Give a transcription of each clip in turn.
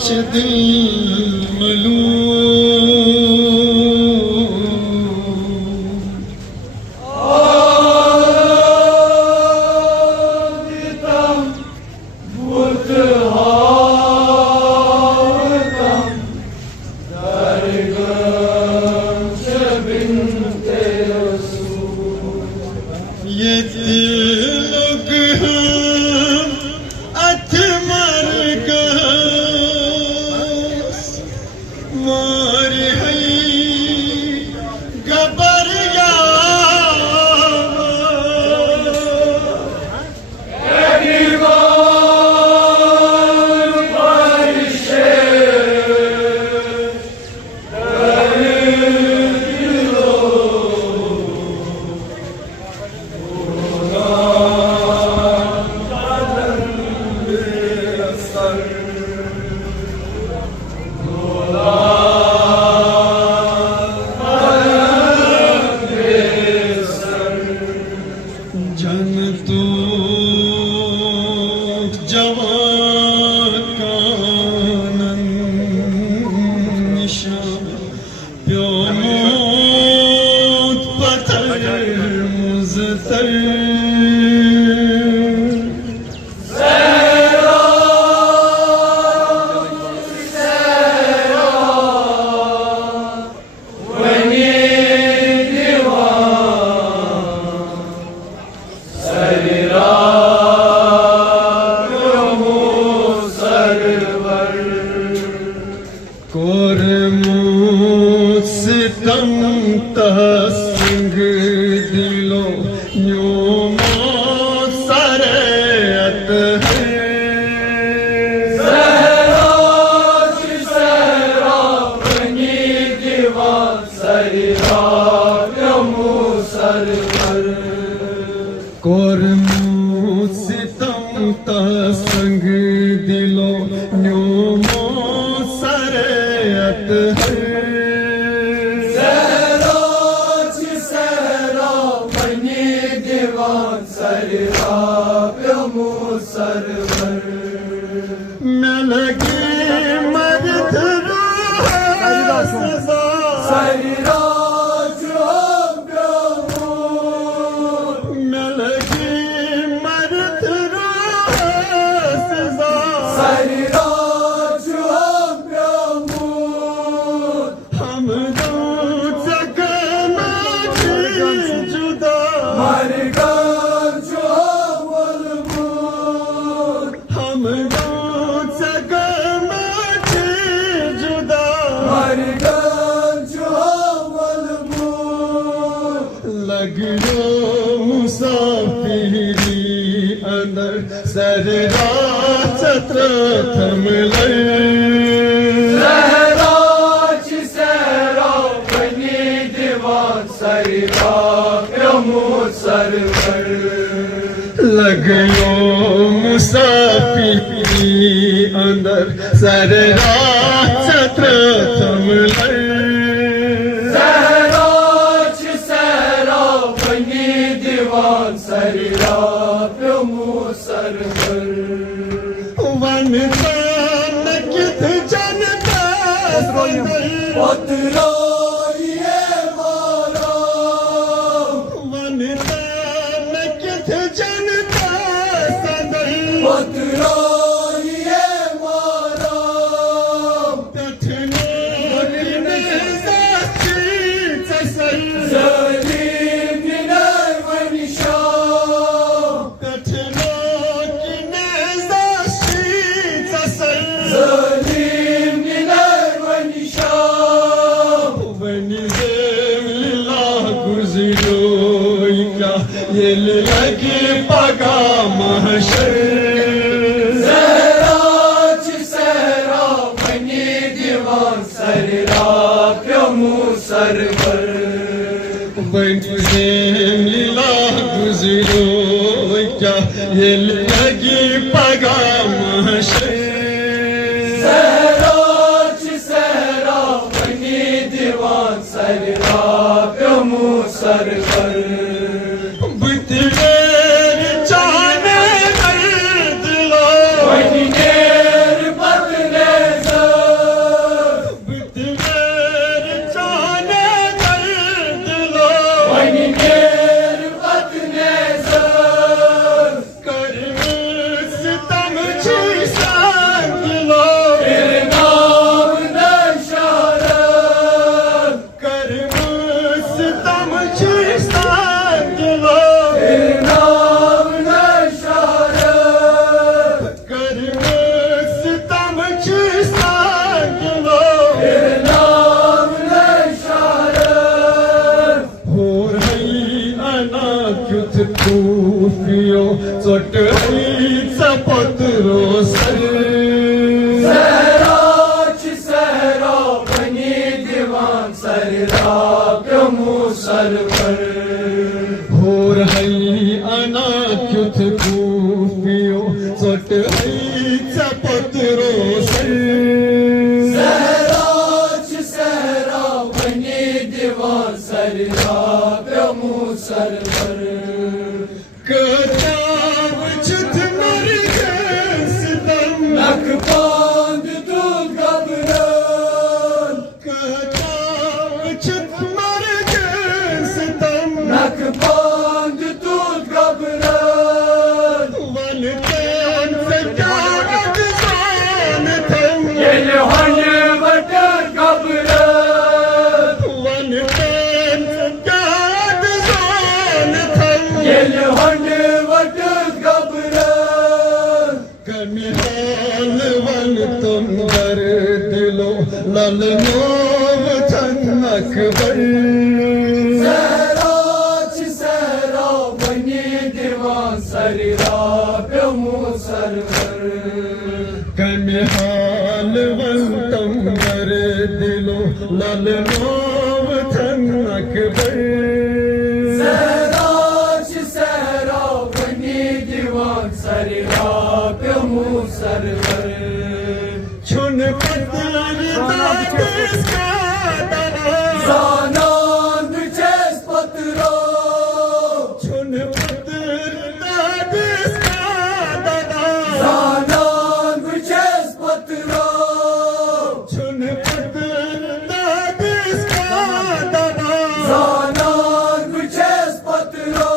दिल ये दिल अथ मर गस मार हई गबर जन तू जवान कानन निशान प्यो मौत पत्थर मुज़तर कोर सितम तहसिंग दिलो न्यूमो सरयत है सहरा बनी दिवा सरिया यमु सरवर कोर सितम तहसिंग दिलो न्यूमो सरयत है सहरा बनी दीवान सरिया यमु सरवर मैं लगी मर्द सजा सरिया मैं लगी मर्द सजा सरिया लगो मुसाफिरी अंदर सररा छत्र थमले सहरा बनी दीवान सरिया यमु सरवर लगो मुसाफिरी अंदर सररा छत्र थमले सरिया यमु सरवर वन तान किथ जनता पतरा ये मारा वन तान किथ जनता सदई पतरा ये मारा तथनो किने साची ससई ये लगी पगा महशर सहरा बनी दीवान सरिया यमु सरवर बनी लीला गुजरो क्या ये लगी पगा महशर सहरा बनी दीवान सरिया यमु सरवर चाहने दिलो चोटळीचा पत्रो सर सहराची सहरा बनी दिवान सररा प्यमु सरवर होर हई अनाक्युथ कूफियो चोटळीचा पत्रो सर सहराची सहरा बनी दिवान सररा प्यमु सरवर कताब चुथ मर गए सितम नखपांद दूध घबरान कताब चुथ मर गए सितम नखपांद दूध घबरान वन तन सजाद जान थम येल हंड वटर घबरान वन तन सजाद जान थम येल हंड वटर घबरान कमी हाल वन तुम दर दिलो ललनोव थनक बर सहराची सहरा बनी दिवान सररा प्यमु सरवर कमी हाल वन तुम दर दिलो ललनोव थनक बर सहराची सहरा बनी दिवान सररा प्यमु सरवर छुन पतर दादिस का दवा जानान बिचेस पत्रो छुन पतर दादिस का दवा जानान बिचेस पत्रो छुन पतर दादिस का दवा जानान बिचेस पत्रो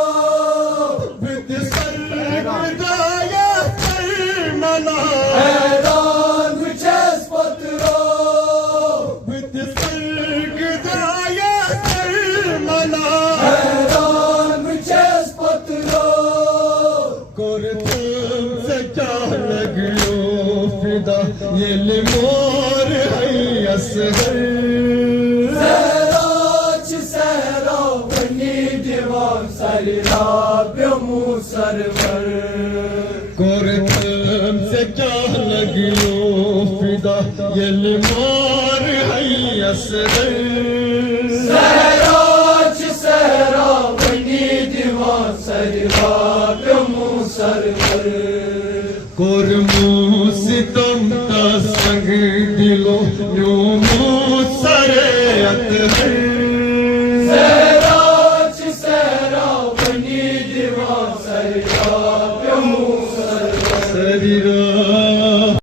विद सर्गदाया सरमला हैरान बिचेस पत्रो विद सर्गदाया सरमला हैरान बिचेस पत्रो कुर्तम से क्या लगयो फिदा ये लिमोर है असहर सहराची सहरा बनी दिवान सररा प्यमु सरवर कुर्तम से क्या लगयो फिदा ये लिमोर है असहर सहराची सहरा बनी दिवान सररा प्यमु सरवर कुर्मू सितम का संग दिलो यूं मुसरे अतहर सहराची सहरा बनी दिवान सररा प्यमु सरवर शरीरा